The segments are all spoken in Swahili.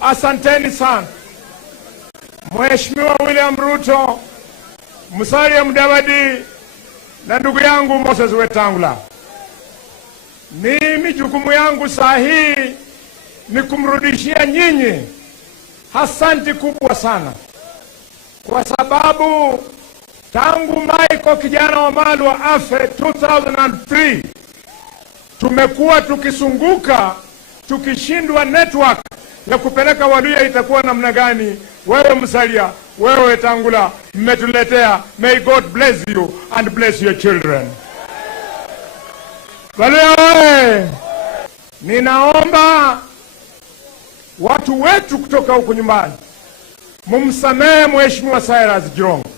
Asanteni sana. Mheshimiwa William Ruto, Musalia Mudavadi na ndugu yangu Moses Wetangula. Mimi jukumu yangu sahihi ni kumrudishia nyinyi asanti kubwa sana, kwa sababu tangu Michael kijana wa Malwa afe 2003 tumekuwa tukisunguka tukishindwa network ya kupeleka Waluya itakuwa namna gani. Wewe Musalia, wewe Wetangula mmetuletea. May God bless you and bless your children. Waluya wewe, ninaomba watu wetu kutoka huko nyumbani mumsamehe Mheshimiwa Cyrus Jirongo.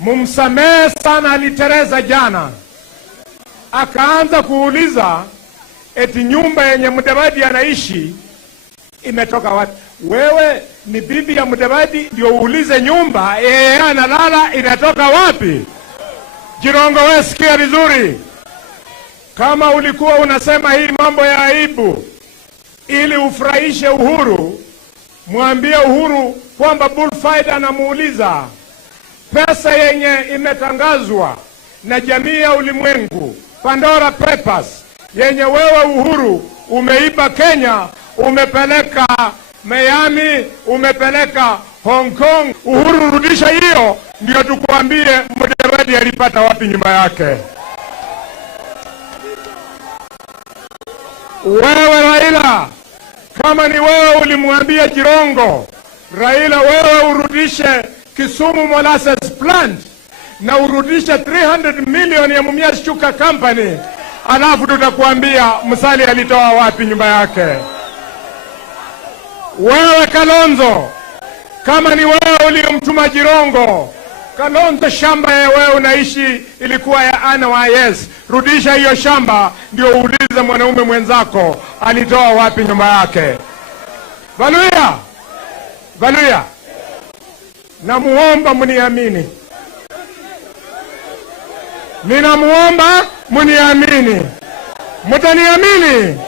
Mumsamehe sana. Alitereza jana akaanza kuuliza eti nyumba yenye Mudavadi anaishi imetoka wapi. Wewe ni bibi ya Mudavadi ndio uulize nyumba yeye analala inatoka wapi? Jirongo, wewe sikia vizuri. Kama ulikuwa unasema hii mambo ya aibu ili ufurahishe Uhuru, mwambie Uhuru kwamba Bullfighter anamuuliza pesa yenye imetangazwa na jamii ya ulimwengu, Pandora Papers, yenye wewe Uhuru umeiba Kenya, umepeleka Miami, umepeleka Hong Kong. Uhuru, rudisha hiyo ndio tukuambie Mudavadi alipata wapi nyumba yake. Wewe Raila, kama ni wewe ulimwambia Jirongo, Raila wewe urudishe Kisumu Molasses Plant na urudishe 300 million ya Mumias Sugar Company, alafu tutakuambia Musalia alitoa wapi nyumba yake. Wewe Kalonzo, kama ni wewe ulimtuma Jirongo, Kalonzo shamba ya wewe unaishi ilikuwa ya NYS, rudisha hiyo shamba ndio uulize mwanaume mwenzako alitoa wapi nyumba yake. Waluya, namuomba mniamini. Ninamuomba mniamini. Mtaniamini?